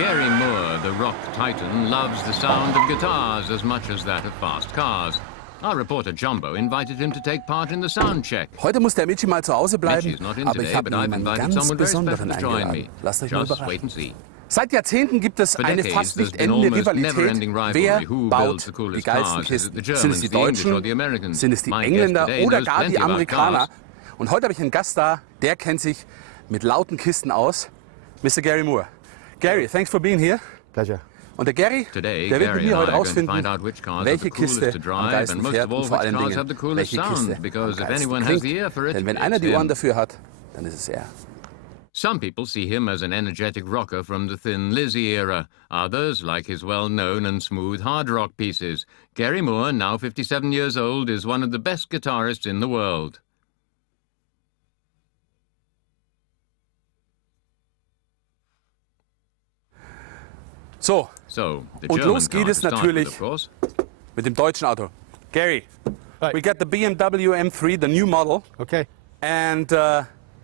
Gary Moore, the rock titan, loves the sound of guitars as much as that of fast cars. Our reporter Jumbo invited him to take part in the sound check. Heute muss der Michi mal zu Hause bleiben, Michi's not in aber today, ich habe but mir I've jemanden invited ganz someone very special Besonderen to join me. eingeladen. Lasst euch mal Just wait überraschen. and see. Seit Jahrzehnten gibt es For eine decades, fast there's nicht been endende almost Rivalität. never-ending rivalry. Wer Who baut builds the die coolest geilsten cars? Is it the Kisten? Sind es Germans, die the English, or Deutschen? the Americans? Sind es die My guess Engländer today oder knows gar die plenty about Amerikaner? cars. Und heute habe ich einen Gast da, der kennt sich mit lauten Kisten aus. Mr. Gary Moore. Gary, thanks for being here. Pleasure. Und der Gary, Today, der wird mit Gary mir and heute I are going to find rausfinden, out which cars are welche the coolest Kiste to am drive, geilsten and most fährt of all, und vor which allen cars have the Dingen, coolest welche Kiste sound. Because am if geilsten anyone has the klingt. ear for it, Denn wenn it's einer die Ohren him. dafür hat, dann ist es er. Some people see him as an energetic rocker from the Thin Lizzy era. Others like his well-known and smooth hard rock pieces. Gary Moore, now 57 years old, is one of the best guitarists in the world. So, the und German los geht car es to start natürlich with, of course. mit dem deutschen Auto. Gary, Right. we got the BMW M3, the new model. Okay. And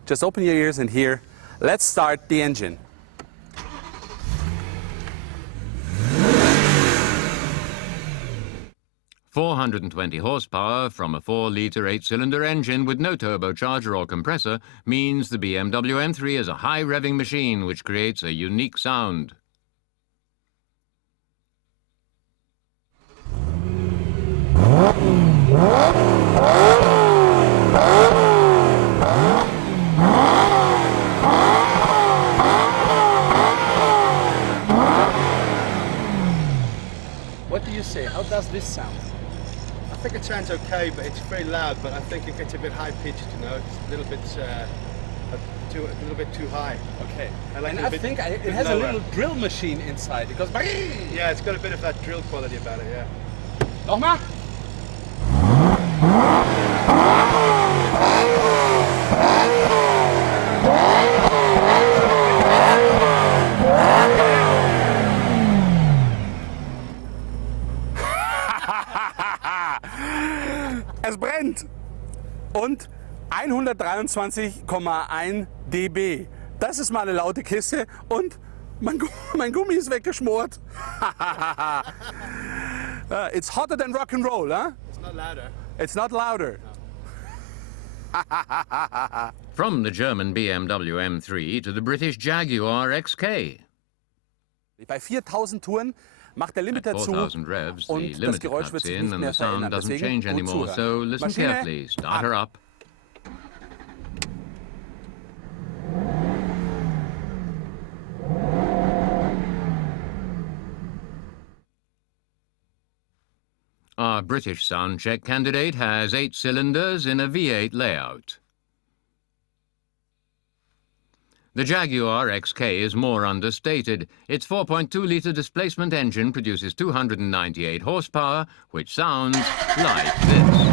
just open your ears and hear. Let's start the engine. .420 horsepower from a 4-litre 8-cylinder engine with no turbocharger or compressor means the BMW M3 is a high-revving machine which creates a unique sound. What do you say? How does this sound? I think it sounds okay, but it's very loud. But I think it gets a bit high pitched. You know, it's a little bit too high. Okay. I like and it a I bit- think it bit has a lower. little drill machine inside. It goes. Yeah, it's got a bit of that drill quality about it. Yeah. Nochmal. Es brennt. Und 123,1 dB. Das ist mal eine laute Kiste und mein Gummi ist weggeschmort. It's hotter than rock and roll, huh? It's not louder. It's not louder. From the German BMW M3 to the British Jaguar XK. Bei 4000 Touren macht der At Limiter zu 4,000 revs, the und das limiter Geräusch wird cuts sich in nicht and mehr the sound verändern. doesn't Deswegen change gut anymore, zuhören. so listen Maschine carefully. Start her an. up. Our British sound check candidate has 8 cylinders in a V8 layout. The Jaguar XK is more understated. Its 4.2-litre displacement engine produces 298 horsepower, which sounds like this.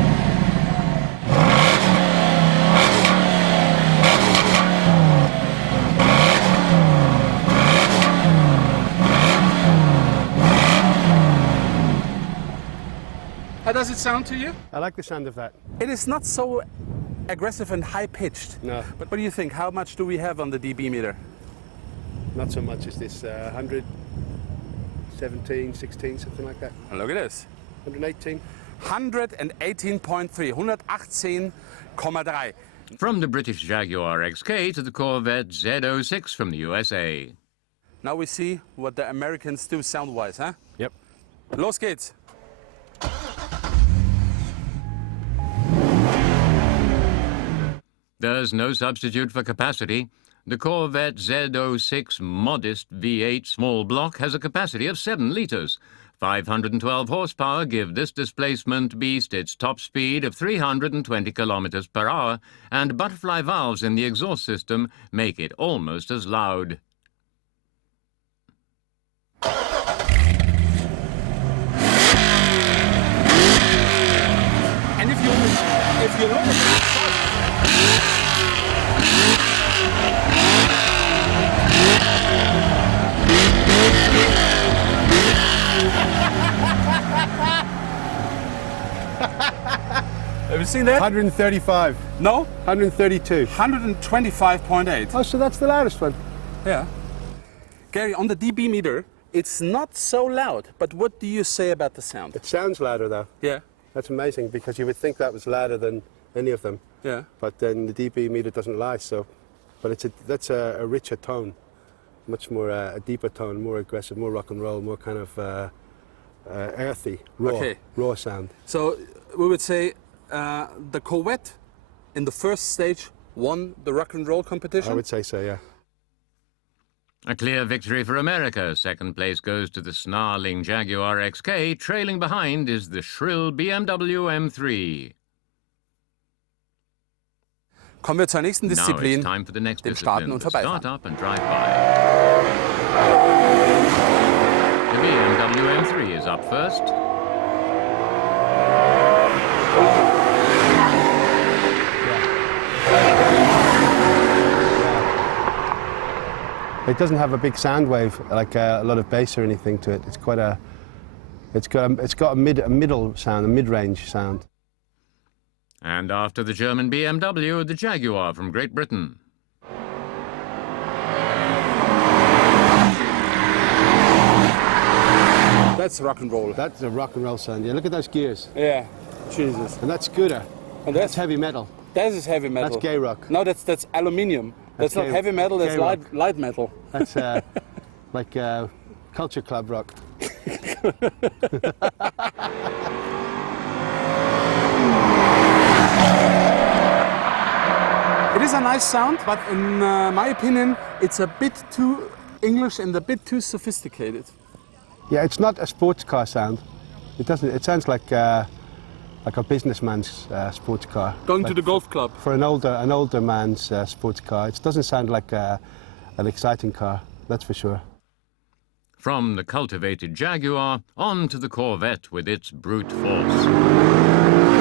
How does it sound to you? I like the sound of that. It is not so aggressive and high-pitched. No. But what do you think? How much do we have on the dB meter? Not so much as this 117, 16, something like that. Look at this. 118. 118.3, 118,3. From the British Jaguar XK to the Corvette Z06 from the USA. Now we see what the Americans do sound-wise, huh? Yep. Los geht's. There's no substitute for capacity. The Corvette Z06 modest V8 small block has a capacity of 7 litres. 512 horsepower give this displacement beast its top speed of 320 kilometers per hour, and butterfly valves in the exhaust system make it almost as loud. And if you look at Have you seen that? 135. No? 132. 125.8. Oh, so that's the loudest one. Yeah. Gary, on the dB meter, it's not so loud, but what do you say about the sound? It sounds louder though. Yeah. That's amazing because you would think that was louder than any of them. Yeah. But then the dB meter doesn't lie, so. But that's a richer tone, much more a deeper tone, more aggressive, more rock and roll, more kind of earthy, raw sound. So we would say the Corvette in the first stage won the rock and roll competition? I would say so, yeah. A clear victory for America. Second place goes to the snarling Jaguar XK. Trailing behind is the shrill BMW M3. Kommen wir zur nächsten Now Disziplin, it's time for the next dem Starten discipline, und the start Vorbeifahren. up and drive by. The BMW M3 is up first. It doesn't have a big sound wave like a lot of bass or anything to it. It's quite a. It's got a middle sound, a mid-range sound. And after the German BMW, the Jaguar from Great Britain. That's rock and roll. That's a rock and roll sound. Yeah, look at those gears. Yeah, Jesus. And that's scooter. And That's heavy metal. That is heavy metal. That's gay rock. No, that's aluminium. That's not gay- heavy metal, that's gay rock. light metal. That's like culture club rock. It is a nice sound, but in my opinion, it's a bit too English and a bit too sophisticated. Yeah, it's not a sports car sound. It doesn't. It sounds like a businessman's sports car. Going like to the golf club. for an older man's sports car. It doesn't sound like an exciting car. That's for sure. From the cultivated Jaguar on to the Corvette with its brute force.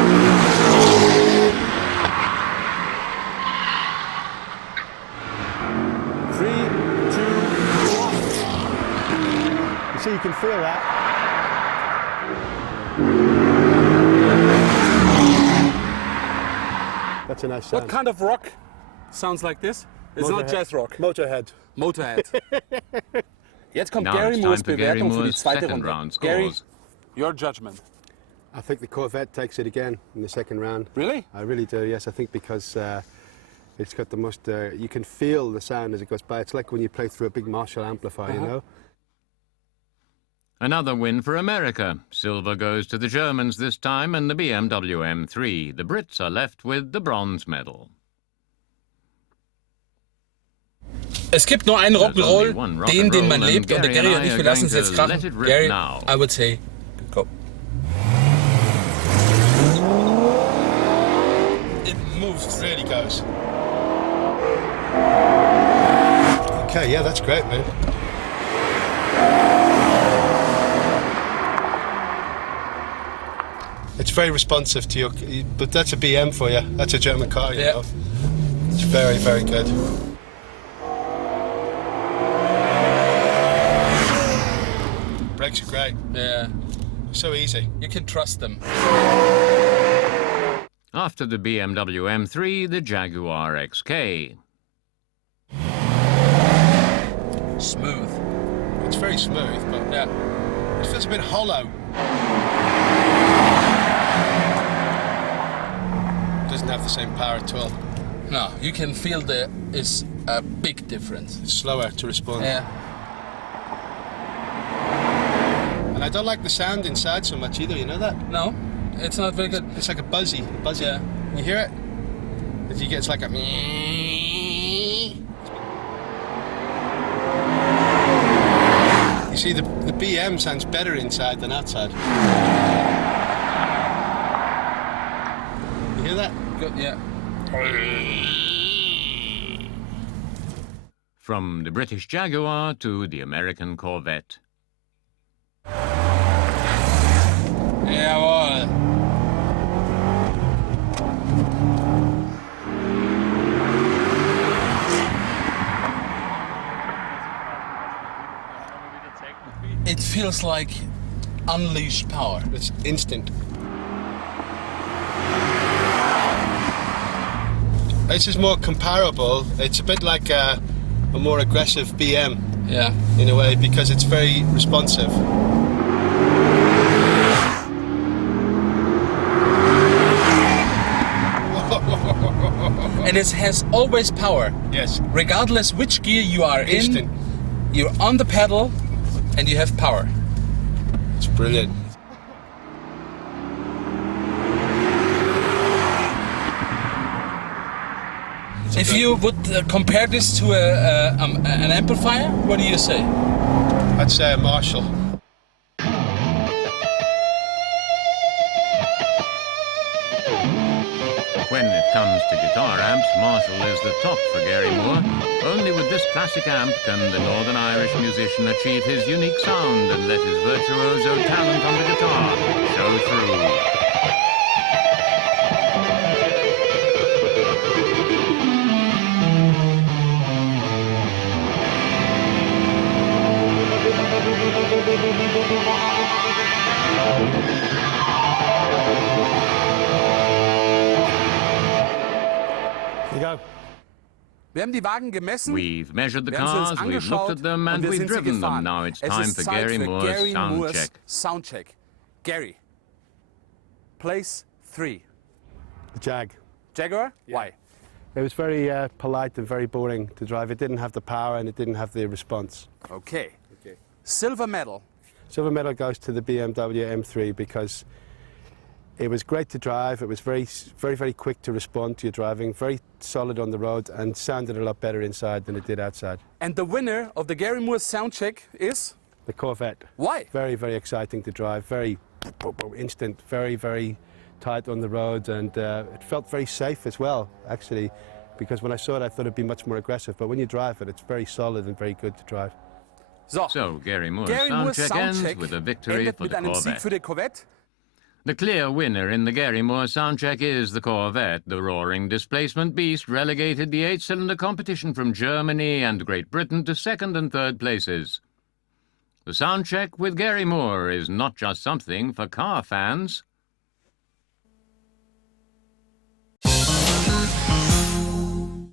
So you can feel that. That's a nice sound. What kind of rock sounds like this? It's not Motorhead. jazz rock. Motorhead. Motorhead. Jetzt kommt Now Gary it's Moores time for Gary Bewertung für die Moore's zweite second Runde. round Gary, scores. your judgment. I think the Corvette takes it again in the second round. Really? I really do, yes. I think because it's got the most, you can feel the sound as it goes by. It's like when you play through a big Marshall amplifier, you know? Another win for America. Silver goes to the Germans this time and the BMW M3. The Brits are left with the bronze medal. Es gibt nur einen Rock'n'Roll, One den man Rock'n'Roll, lebt, und der Gary Gary and und I ich, are wir lassen going uns jetzt to let krachen. it rip Gary, now. I would say, go. It moves, really goes. Okay, yeah, that's great, man. It's very responsive to your, but that's a BM for you. That's a German car, you Yeah. know. It's very, very good. Brakes are great. Yeah, So easy. you can trust them. After the BMW M3, the Jaguar XK. Smooth. It's very smooth, but Yeah. it feels a bit hollow. Doesn't have the same power at all. No, you can feel there is a big difference. It's slower to respond. Yeah. And I don't like the sound inside so much either, you know that? No, it's not very good. It's like a buzzy. Yeah. You hear it? As you get, it's like a... You see, the BM sounds better inside than outside. You hear that? Good, yeah. From the British Jaguar to the American Corvette. Jawohl. It feels like unleashed power. It's instant. This is more comparable. It's a bit like a more aggressive BM Yeah. in a way because it's very responsive. And it has always power. Yes. Regardless which gear you are Instant. in, you're on the pedal and you have power. It's brilliant. If you would compare this to an amplifier, what do you say? I'd say a Marshall. When it comes to guitar amps, Marshall is the top for Gary Moore. Only with this classic amp can the Northern Irish musician achieve his unique sound and let his virtuoso talent on the guitar show through. There you go. Wir haben die Wagen gemessen. We've measured the Wir haben sie uns cars, we've looked angeschaut at them, und and wir we've sind sie driven them. gefahren. Now it's Es time ist for Zeit Gary für Moore's Gary sound Moore's check. Soundcheck. Gary, place 3. The Jag. Jaguar? Why? It was very polite and very boring to drive. It didn't have the power and it didn't have the response. Okay. Silver medal. Silver medal goes to the BMW M3 because it was great to drive. It was very quick to respond to your driving, very solid on the road, and sounded a lot better inside than it did outside. And the winner of the Gary Moore Soundcheck is? The Corvette. Why? Very exciting to drive. Very instant. Very tight on the road, and it felt very safe as well, actually, because when I saw it, I thought it'd be much more aggressive. But when you drive it, it's very solid and very good to drive. So Gary Moore's Moore's soundcheck ends with a victory endet for mit the einem Sieg Corvette. für die Corvette. The clear winner in the Gary Moore soundcheck is the Corvette. The roaring displacement beast relegated the 8-cylinder competition from Germany and Great Britain to 2nd and 3rd places. The soundcheck with Gary Moore is not just something for car fans.